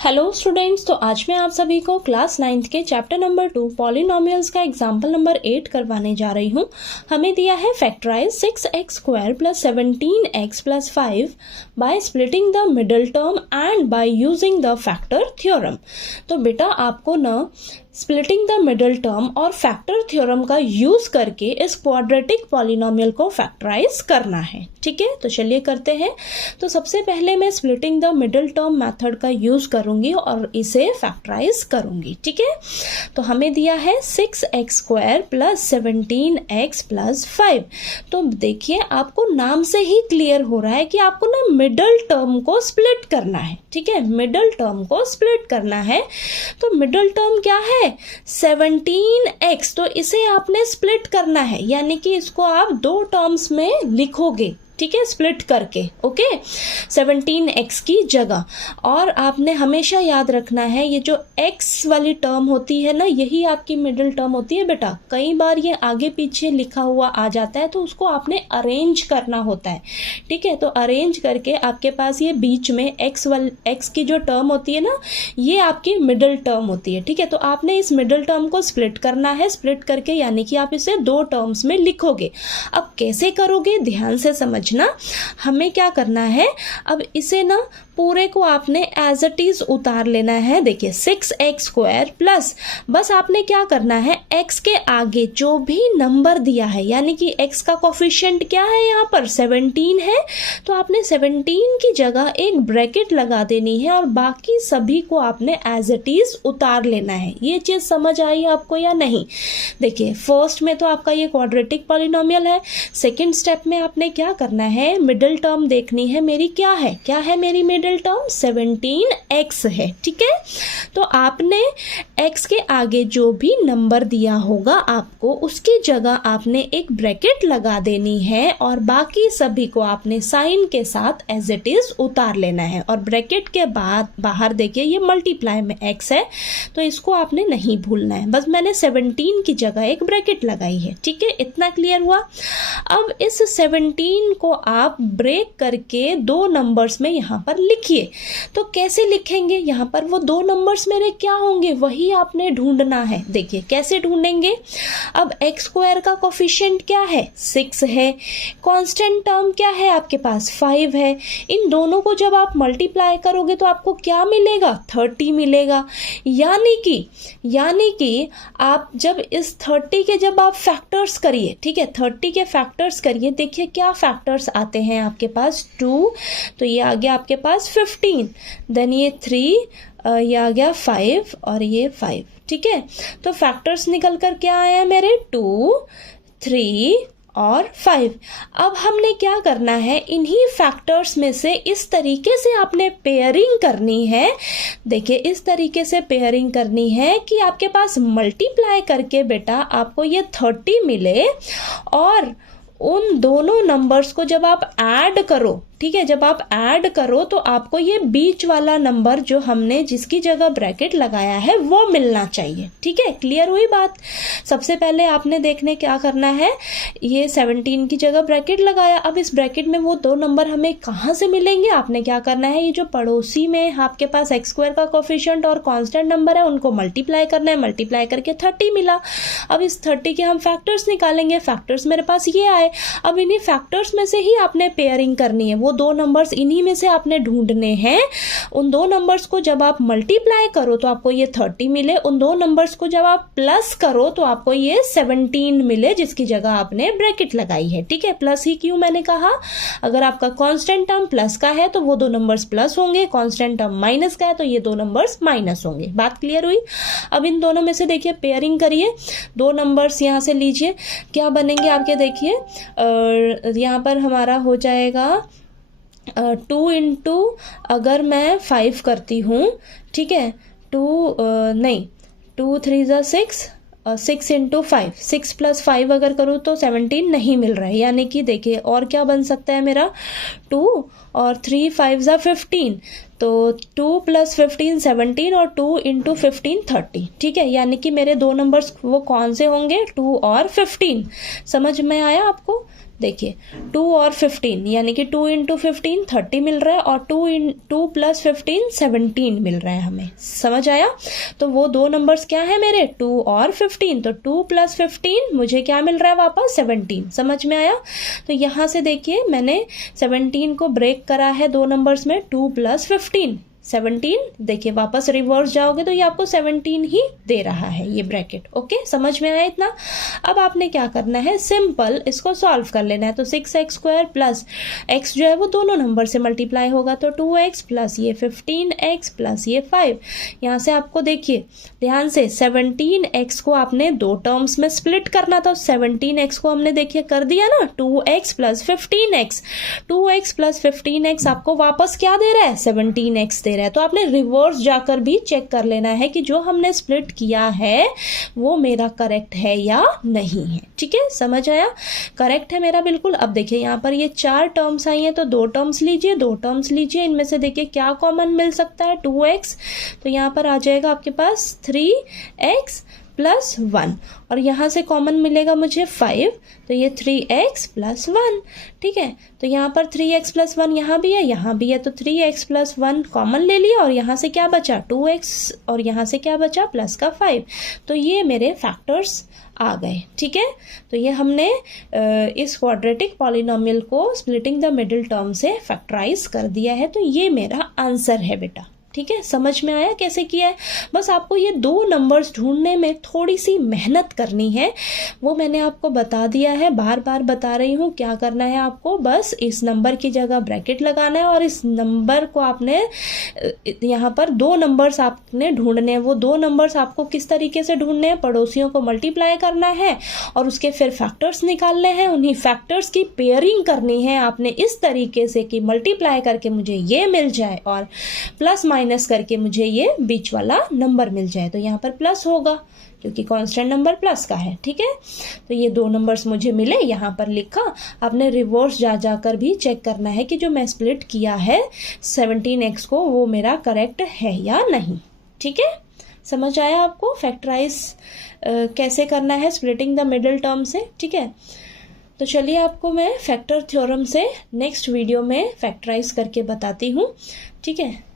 Hello students, तो आज मैं आप सभी को क्लास 9th के चैप्टर नंबर 2 पॉलिनोमियल्स का एग्जाम्पल नंबर 8 करवाने जा रही हूँ। हमें दिया है factorise 6x² + 17x + 5 by splitting the middle term and by using the factor theorem. तो बेटा आपको ना स्प्लिटिंग द मिडल टर्म और फैक्टर थ्योरम का यूज करके इस क्वाड्रेटिक पॉलिनोमियल को फैक्टराइज करना है। ठीक है, तो चलिए करते हैं। तो सबसे पहले मैं splitting the middle term method का यूज करूंगी और इसे फैक्टराइज करूंगी। ठीक है, तो हमें दिया है 6x² + 17x + 5। तो देखिए आपको नाम से ही क्लियर हो रहा है कि आपको ना मिडल टर्म को स्प्लिट करना है। ठीक है, मिडल टर्म को स्प्लिट करना है। तो मिडल टर्म क्या है? 17x। तो इसे आपने स्प्लिट करना है, यानी कि इसको आप दो टर्म्स में लिखोगे। ठीक है, स्प्लिट करके। ओके, 17x की जगह। और आपने हमेशा याद रखना है ये जो x वाली टर्म होती है ना, यही आपकी मिडिल टर्म होती है बेटा। कई बार ये आगे पीछे लिखा हुआ आ जाता है तो उसको आपने अरेंज करना होता है। ठीक है, तो अरेंज करके आपके पास ये बीच में x की जो टर्म होती है ना, ये आपकी मिडिल टर्म होती है। ठीक है, तो आपने इस मिडिल टर्म को स्प्लिट करना है। स्प्लिट करके यानी कि आप इसे दो टर्म्स में लिखोगे। अब कैसे करोगे, ध्यान से समझ ना। हमें क्या करना है, अब इसे ना पूरे को आपने एज इट इज उतार लेना है। देखिए 6x² प्लस, बस आपने क्या करना है, x के आगे जो भी नंबर दिया है, यानी कि x का कोफिशिएंट क्या है, यहाँ पर 17 है, तो आपने 17 की जगह एक ब्रैकेट लगा देनी है और बाकी सभी को आपने एज इट इज उतार लेना है। ये चीज समझ आई आपको या नहीं? देखिए फर्स्ट में तो आपका ये क्वाड्रेटिक पॉलिनोमियल है। सेकेंड स्टेप में आपने क्या करना है, मिडिल टर्म देखनी है मेरी। क्या है मेरी मिडिल टर्म? 17x है। ठीक है, तो आपने x के आगे जो भी नंबर दिया होगा आपको, उसकी जगह आपने एक ब्रैकेट लगा देनी है और बाकी सभी को आपने साइन के साथ एज इट इज उतार लेना है। और ब्रैकेट के बाद बाहर देखिए ये मल्टीप्लाई में x है, तो इसको आपने नहीं भूलना है। बस मैंने 17 की जगह एक ब्रैकेट लगाई है। ठीक है, इतना क्लियर हुआ। अब इस 17 को आप ब्रेक करके दो नंबर्स में यहाँ पर लिखिए। तो कैसे लिखेंगे, यहाँ पर वो दो नंबर्स मेरे क्या होंगे, वही आपने ढूंढना है। देखिए कैसे ढूंढेंगे। अब x² का कोफिशिएंट क्या है, 6 है। कांस्टेंट टर्म क्या है आपके पास, 5 है। इन दोनों को जब आप मल्टीप्लाई करोगे तो आपको क्या मिलेगा, 30 मिलेगा। यानी कि आप जब इस 30 के जब आप फैक्टर्स करिए, ठीक है, 30 के फैक्टर्स करिए, देखिए क्या फैक्टर्स आते हैं आपके पास, 2, तो ये आ गया आपके पास 15, देन ये 3, ये आ गया 5 और ये 5। ठीक है, तो फैक्टर्स निकल कर क्या आए हैं मेरे, 2, 3 और 5। अब हमने क्या करना है, इन्हीं फैक्टर्स में से इस तरीके से आपने पेयरिंग करनी है। देखिए इस तरीके से पेयरिंग करनी है कि आपके पास मल्टीप्लाई करके बेटा आपको ये 30 मिले और उन दोनों नंबर्स को जब आप ऐड करो, ठीक है, जब आप ऐड करो तो आपको ये बीच वाला नंबर जो हमने जिसकी जगह ब्रैकेट लगाया है वो मिलना चाहिए। ठीक है, क्लियर हुई बात। सबसे पहले आपने देखने क्या करना है, ये 17 की जगह ब्रैकेट लगाया। अब इस ब्रैकेट में वो दो नंबर हमें कहाँ से मिलेंगे, आपने क्या करना है, ये जो पड़ोसी में आपके पास x² का कोफिशिएंट और कांस्टेंट नंबर है उनको मल्टीप्लाई करना है। मल्टीप्लाई करके 30 मिला। अब इस 30 के हम फैक्टर्स निकालेंगे। फैक्टर्स मेरे पास ये आए। अब इन्हीं फैक्टर्स में से ही आपने पेयरिंग करनी है। वो दो नंबर्स इन्हीं में से आपने ढूंढने हैं। उन दो नंबर्स को जब आप मल्टीप्लाई करो तो आपको ये 30 मिले। उन दो नंबर्स को जब आप प्लस करो तो आपको ये 17 मिले, जिसकी जगह आपने ब्रैकेट लगाई है। ठीक है, प्लस ही क्यों मैंने कहा, अगर आपका कांस्टेंट टर्म प्लस का है तो वो दो नंबर्स प्लस होंगे, कांस्टेंट टर्म माइनस का है तो ये दो नंबर्स माइनस होंगे। बात क्लियर हुई। अब इन दोनों में से देखिए पेयरिंग करिए। दो नंबर्स यहां से लीजिए, क्या बनेंगे आपके, देखिए यहाँ पर हमारा हो जाएगा 2 इंटू, अगर मैं 5 करती हूँ, ठीक है, 2 3 × 6, 6 इंटू 5, 6 + 5 अगर करूँ तो 17 नहीं मिल रहा है। यानी कि देखिए और क्या बन सकता है मेरा, 2 और 3 5 × 15, तो 2 + 15 17 और 2 × 15 30, ठीक है। यानी कि मेरे दो नंबर्स वो कौन से होंगे, 2 और 15। समझ में आया आपको? देखिए 2 और 15 यानी कि 2 × 15 30 मिल रहा है और 2 + 15 17 मिल रहा है हमें। समझ आया? तो वो दो नंबर्स क्या है मेरे, 2 और 15। तो 2 + 15 मुझे क्या मिल रहा है वापस, 17। समझ में आया? तो यहाँ से देखिए मैंने 17 को ब्रेक करा है दो नंबर्स में, 2 + 15 17। देखिए वापस रिवर्स जाओगे तो ये आपको 17 ही दे रहा है ये ब्रैकेट। ओके, समझ में आया इतना? अब आपने क्या करना है, सिंपल इसको सॉल्व कर लेना है। तो 6x² प्लस x जो है वो दोनों नंबर से मल्टीप्लाई होगा, तो 2x प्लस ये 15x प्लस ये 5। यहाँ से आपको देखिए ध्यान से 17x को आपने दो टर्म्स में स्प्लिट करना था। 17x को हमने देखिए कर दिया ना, 2x plus 15x। 2x plus 15x आपको वापस क्या दे रहा है, 17x दे रहा है। तो आपने रिवर्स जाकर भी चेक कर लेना है कि जो हमने स्प्लिट किया है वो मेरा करेक्ट है या नहीं है। ठीक है, समझ आया? करेक्ट है मेरा बिल्कुल। अब देखिए यहाँ पर ये 4 टर्म्स आई हैं, तो 2 टर्म्स लीजिए, 2 टर्म्स लीजिए। इनमें से देखिए क्या कॉमन मिल सकता है, 2x। तो यहाँ पर आ जाएगा आपके पास 3x प्लस 1 और यहाँ से कॉमन मिलेगा मुझे 5, तो ये 3x प्लस 1। ठीक है, तो यहाँ पर 3x प्लस 1 यहाँ भी है, यहाँ भी है, तो 3x प्लस 1 कॉमन ले लिया और यहाँ से क्या बचा, 2x और यहाँ से क्या बचा, प्लस का 5। तो ये मेरे फैक्टर्स आ गए। ठीक है, तो ये हमने इस क्वाड्रेटिक पॉलिनोमियल को स्प्लिटिंग द मिडिल टर्म से फैक्टराइज कर दिया है। तो ये मेरा आंसर है बेटा। ठीक है, समझ में आया कैसे किया है? बस आपको ये दो नंबर्स ढूंढने में थोड़ी सी मेहनत करनी है, वो मैंने आपको बता दिया है, बार बार बता रही हूँ। क्या करना है आपको, बस इस नंबर की जगह ब्रैकेट लगाना है और इस नंबर को आपने यहाँ पर दो नंबर्स आपने ढूंढने हैं। वो दो नंबर्स आपको किस तरीके से ढूंढने हैं, पड़ोसियों को मल्टीप्लाई करना है और उसके फिर फैक्टर्स निकालने हैं। उन्हीं फैक्टर्स की पेयरिंग करनी है आपने इस तरीके से कि मल्टीप्लाई करके मुझे ये मिल जाए और प्लस माइनस करके मुझे ये बीच वाला नंबर मिल जाए। तो यहाँ पर प्लस होगा क्योंकि कांस्टेंट नंबर प्लस का है। ठीक है, तो ये दो नंबर्स मुझे मिले, यहाँ पर लिखा। आपने रिवर्स जाकर भी चेक करना है कि जो मैं स्प्लिट किया है 17x को वो मेरा करेक्ट है या नहीं। ठीक है, समझ आया आपको फैक्टराइज कैसे करना है स्प्लिटिंग द मिडिल टर्म से? ठीक है, तो चलिए आपको मैं फैक्टर थ्योरम से नेक्स्ट वीडियो में फैक्टराइज करके बताती हूँ। ठीक है।